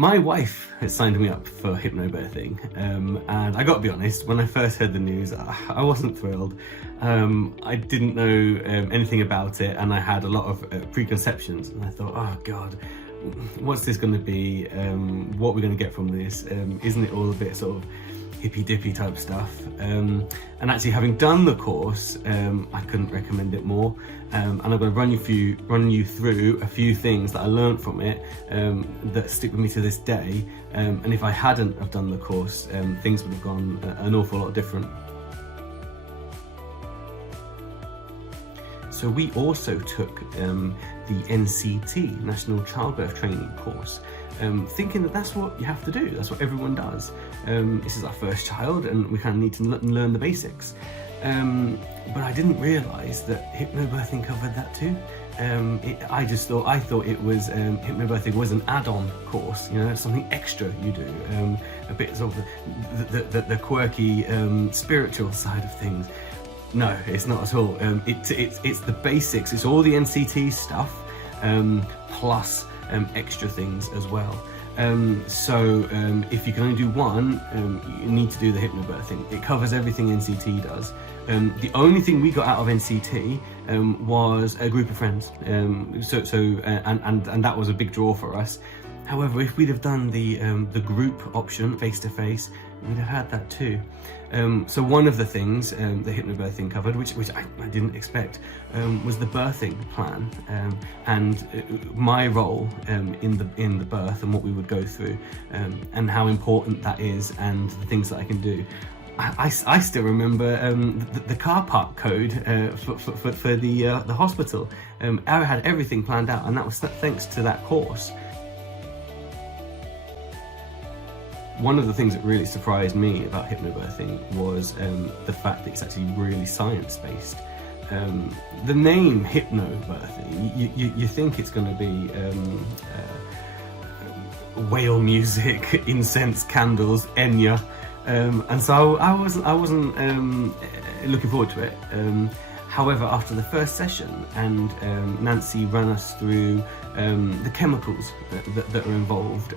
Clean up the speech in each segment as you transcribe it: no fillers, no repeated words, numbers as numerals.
My wife had signed me up for hypnobirthing, and I gotta be honest, when I first heard the news, I wasn't thrilled. I didn't know anything about it, and I had a lot of preconceptions, and I thought, oh God, what's this going to be? What are we going to get from this? Isn't it all a bit sort of hippy-dippy type stuff? And actually, having done the course, I couldn't recommend it more. And I'm going to run you through a few things that I learned from it that stick with me to this day. And if I hadn't have done the course, things would have gone an awful lot different. So we also took the NCT, National Childbirth Training course, thinking that that's what you have to do, that's what everyone does. This is our first child and we kind of need to learn the basics. But I didn't realise that hypnobirthing covered that too. I thought it was, hypnobirthing was an add-on course, you know, something extra you do, a bit sort of the quirky spiritual side of things. No, it's not at all. It's the basics. It's all the NCT stuff, plus extra things as well. So if you can only do one, you need to do the hypnobirthing. It covers everything NCT does. The only thing we got out of NCT was a group of friends. And that was a big draw for us. However, if we'd have done the group option face-to-face, we'd have had that too. So one of the things the hypnobirthing covered, which I didn't expect, was the birthing plan and my role in the birth and what we would go through, and how important that is and the things that I can do. I still remember the car park code for the hospital. I had everything planned out, and that was thanks to that course. One of the things that really surprised me about hypnobirthing was the fact that it's actually really science-based. The name hypnobirthing, you think it's going to be whale music, incense, candles, Enya, and so I wasn't looking forward to it. However, after the first session, and Nancy ran us through the chemicals that are involved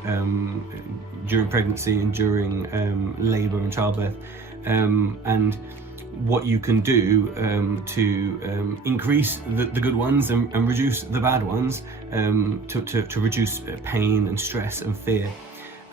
during pregnancy and during labour and childbirth, and what you can do to increase the good ones and reduce the bad ones, to reduce pain and stress and fear.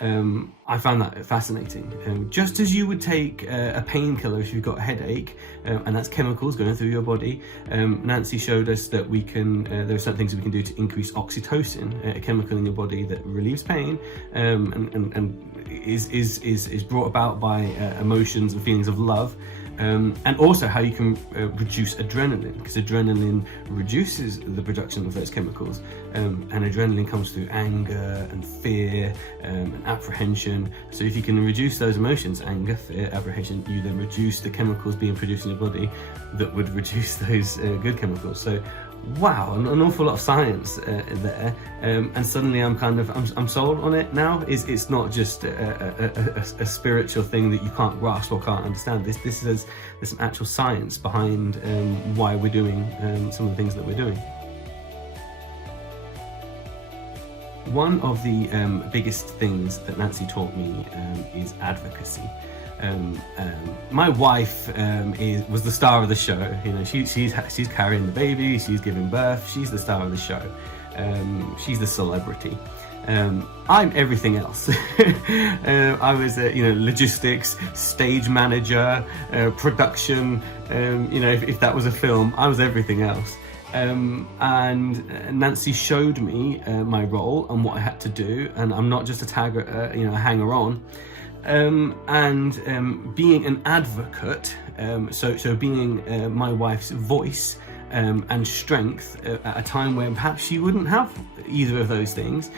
I found that fascinating. Just as you would take a painkiller if you've got a headache, and that's chemicals going through your body, Nancy showed us that we can, there are certain things we can do to increase oxytocin, a chemical in your body that relieves pain, and is brought about by emotions and feelings of love. And also how you can reduce adrenaline, because adrenaline reduces the production of those chemicals, and adrenaline comes through anger and fear and apprehension. So if you can reduce those emotions, anger, fear, apprehension, you then reduce the chemicals being produced in your body that would reduce those good chemicals. So wow, an awful lot of science there, and suddenly I'm sold on it now. It's not just a spiritual thing that you can't grasp or can't understand. There's some actual science behind why we're doing some of the things that we're doing. One of the biggest things that Nancy taught me is advocacy. My wife was the star of the show. You know, she's carrying the baby, she's giving birth, she's the star of the show. She's the celebrity. I'm everything else. I was, logistics, stage manager, production. If that was a film, I was everything else. And Nancy showed me my role and what I had to do, and I'm not just a tagger, a hanger-on. Being an advocate, so being my wife's voice and strength at a time when perhaps she wouldn't have either of those things,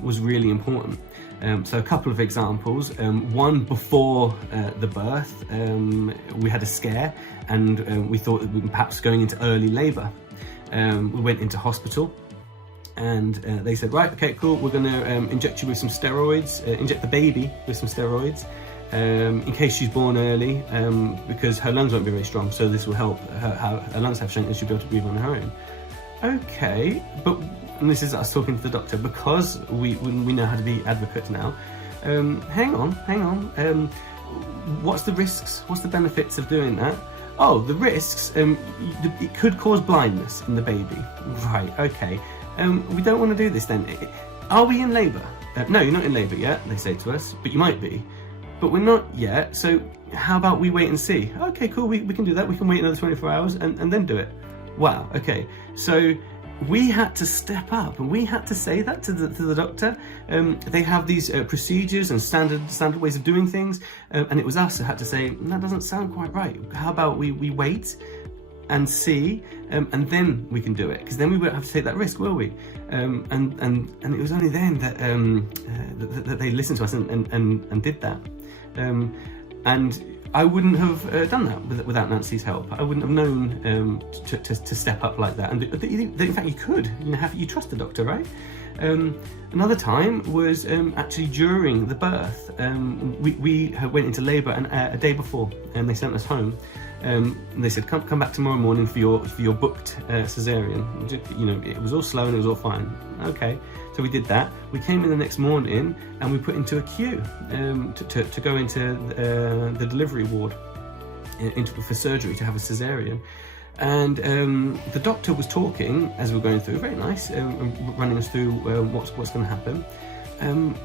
was really important. So a couple of examples. One, before the birth, we had a scare, and we thought that we were perhaps going into early labour. We went into hospital, and they said, right, okay, cool, we're going to inject you with some steroids, inject the baby with some steroids, in case she's born early, because her lungs won't be very strong, so this will help her lungs have strength and she'll be able to breathe on her own. Okay, but and this is us talking to the doctor, because we know how to be advocates now. Hang on. What's the risks? What's the benefits of doing that? Oh, the risks. It could cause blindness in the baby. Right. Okay. We don't want to do this then. Are we in labour? No, you're not in labour yet, they say to us, but you might be. But we're not yet, so how about we wait and see? Okay, cool, we can do that. We can wait another 24 hours and then do it. Wow, okay. So we had to step up, and we had to say that to the doctor. They have these procedures and standard ways of doing things, and it was us who had to say, that doesn't sound quite right. How about we wait and see, and then we can do it, because then we won't have to take that risk, will we? And it was only then that that they listened to us and did that. And I wouldn't have done that without Nancy's help. I wouldn't have known to step up like that. And in fact, you could. You trust the doctor, right? Another time was actually during the birth. We went into labour a day before, and they sent us home. They said, come back tomorrow morning for your booked cesarean. It was all slow and it was all fine. Okay, so we did that. We came in the next morning and we put into a queue to go into the delivery ward for surgery, to have a cesarean. And the doctor was talking as we were going through, very nice, running us through what's going to happen. And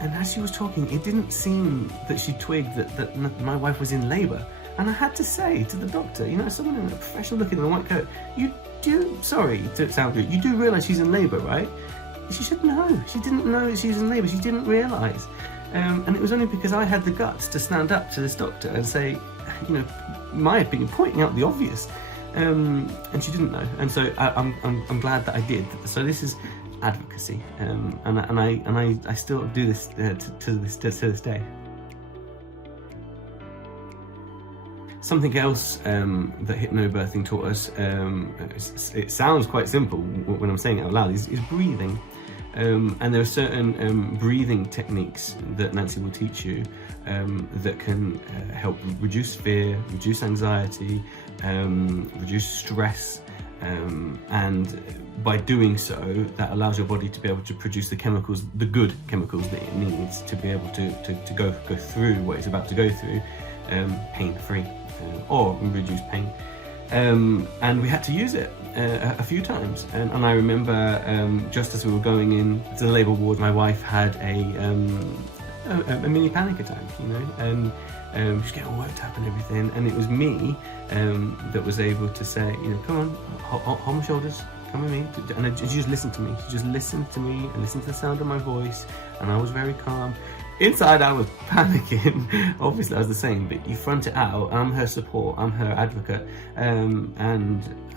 as she was talking, it didn't seem that she twigged that my wife was in labour. And I had to say to the doctor, someone in a professional looking in a white coat, sorry to sound rude, you do realise she's in labour, right? She said no, she didn't know that she was in labour, she didn't realise. And it was only because I had the guts to stand up to this doctor and say, my opinion, pointing out the obvious. And she didn't know, and so I'm glad that I did. So this is advocacy, and I still do this to this day. Something else that hypnobirthing taught us, it sounds quite simple when I'm saying it out loud, is breathing. And there are certain breathing techniques that Nancy will teach you that can help reduce fear, reduce anxiety, reduce stress, and by doing so, that allows your body to be able to produce the chemicals, the good chemicals that it needs to be able to go through what it's about to go through, pain-free, or reduce pain. And we had to use it a few times, and I remember just as we were going in to the labour ward, my wife had a mini panic attack, and she was getting all worked up and everything, and it was me that was able to say, come on, hold my shoulders, come with me, and she just listened to me. She just listened to me and listened to the sound of my voice, and I was very calm. Inside I was panicking, obviously I was the same, but you front it out. I'm her support, I'm her advocate, and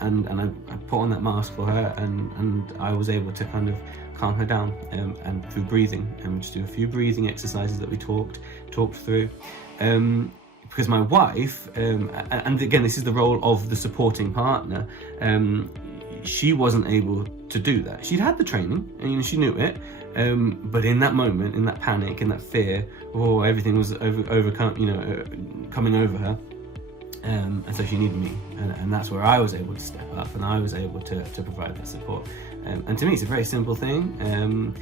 I put on that mask for her, and I was able to kind of calm her down, and through breathing, and just do a few breathing exercises that we talked through. Because my wife, and again this is the role of the supporting partner, she wasn't able to do that. She'd had the training, and she knew it. But in that moment, in that panic, in that fear, everything was coming over her, and so she needed me, and that's where I was able to step up, and I was able to provide that support. And to me, it's a very simple thing,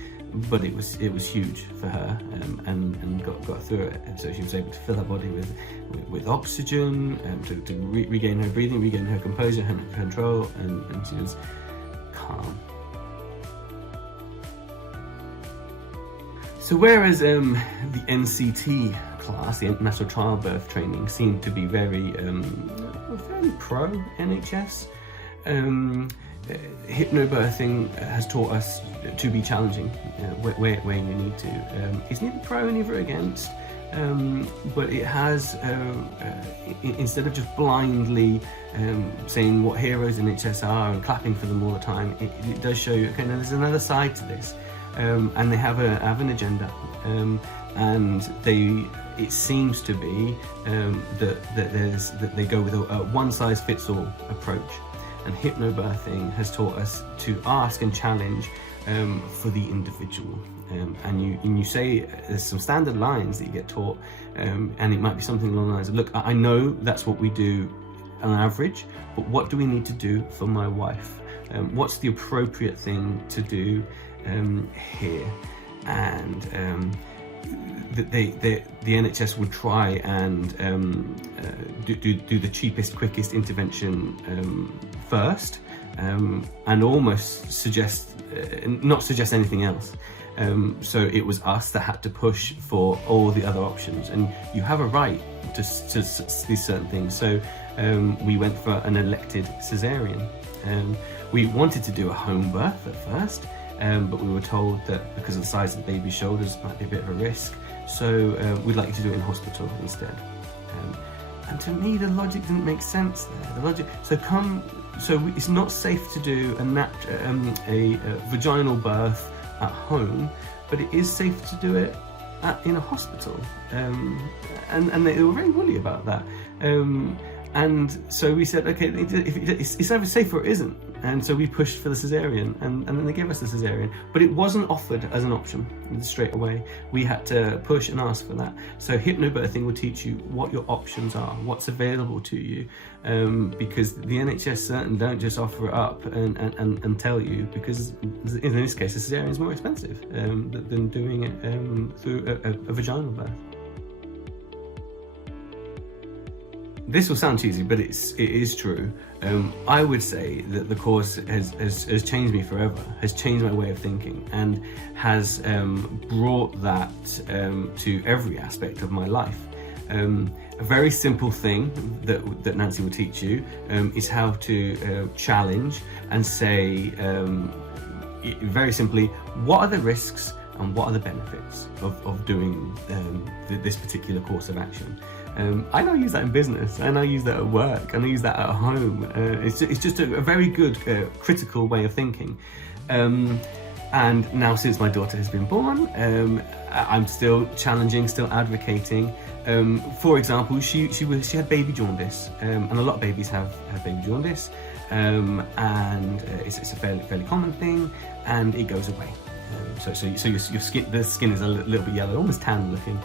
but it was huge for her, and got through it. And so she was able to fill her body with oxygen, to regain her breathing, regain her composure, her control, and she was calm. So whereas the NCT class, the International Childbirth Training, seemed to be very fairly pro NHS, hypnobirthing has taught us to be challenging where you need to. It's neither pro and neither against, but it has, instead of just blindly saying what heroes NHS are and clapping for them all the time, it does show you, okay, now there's another side to this. And they have an agenda, and it seems to be that they go with a one-size-fits-all approach, and hypnobirthing has taught us to ask and challenge for the individual, and you say there's some standard lines that you get taught, and it might be something along the lines of, look, I know that's what we do on average, but what do we need to do for my wife? what's the appropriate thing to do here. And the NHS would try and do the cheapest, quickest intervention first, and almost not suggest anything else. So it was us that had to push for all the other options, and you have a right to these certain things. So we went for an elected cesarean. We wanted to do a home birth at first, but we were told that because of the size of the baby's shoulders might be a bit of a risk, so we'd like you to do it in hospital instead. And to me, the logic didn't make sense there. The logic, so it's not safe to do a vaginal birth at home, but it is safe to do it in a hospital. And they were very woolly about that. And so we said, okay, it's either safe or it isn't. And so we pushed for the cesarean, and then they gave us the cesarean. But it wasn't offered as an option straight away. We had to push and ask for that. So hypnobirthing will teach you what your options are, what's available to you, because the NHS certainly don't just offer it up and tell you, because in this case, the cesarean is more expensive than doing it through a vaginal birth. This will sound cheesy, but it is true. I would say that the course has changed me forever, has changed my way of thinking, and has brought that to every aspect of my life. A very simple thing that Nancy will teach you is how to challenge and say, very simply, what are the risks and what are the benefits of doing this particular course of action. I now use that in business, I now use that at work, I now use that at home. It's just a very good critical way of thinking. And now, since my daughter has been born, I'm still challenging, still advocating. For example, she had baby jaundice, and a lot of babies have baby jaundice, and it's a fairly common thing, and it goes away. So your skin, the skin is a little bit yellow, almost tan looking,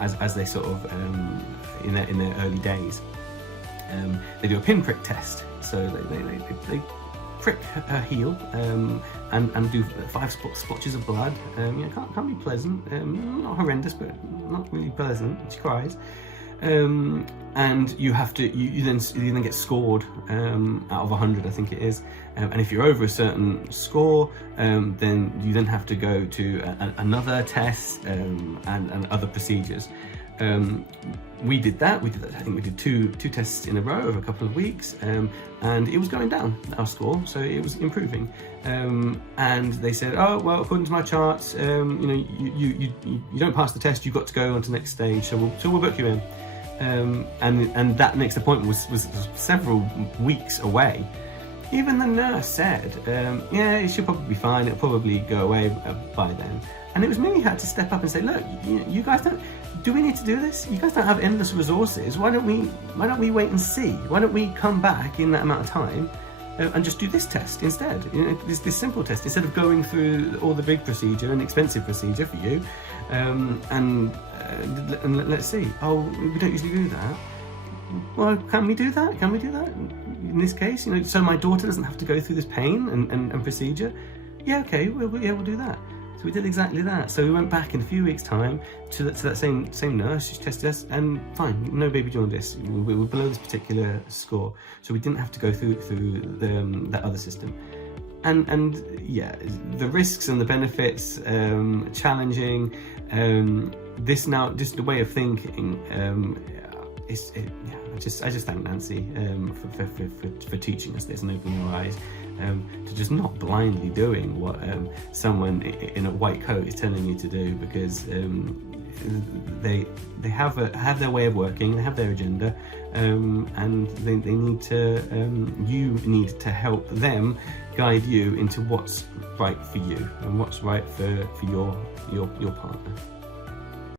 as they sort of in their early days. They do a pinprick test, so they prick her heel and do 5 splotches of blood. Can't be pleasant, not horrendous, but not really pleasant. She cries. And you have to, you then get scored out of 100, I think it is. And if you're over a certain score, then you then have to go to another test and other procedures. We did that. I think we did two tests in a row over a couple of weeks, and it was going down, our score, so it was improving. And they said, oh well, according to my charts, you don't pass the test, you've got to go on to the next stage, so we'll book you in. And that next appointment was several weeks away. Even the nurse said, yeah, it should probably be fine, it'll probably go away by then. And it was me who had to step up and say, look, you guys do we need to do this? You guys don't have endless resources. Why don't we wait and see? Why don't we come back in that amount of time and just do this test instead? This simple test, instead of going through all the big procedure and expensive procedure for you. And let's see. Oh, we don't usually do that. Well, can we do that? Can we do that in this case? So my daughter doesn't have to go through this pain and procedure. Yeah, okay, we'll do that. So we did exactly that. So we went back in a few weeks' time to that same nurse. She tested us, and fine, no baby jaundice. We were below this particular score, so we didn't have to go through that other system. And yeah, the risks and the benefits, challenging. This the way of thinking. I just thank Nancy for teaching us this and opening our eyes to just not blindly doing what someone in a white coat is telling you to do, because they have their way of working, they have their agenda, and they need to you need to help them guide you into what's right for you and what's right for your partner.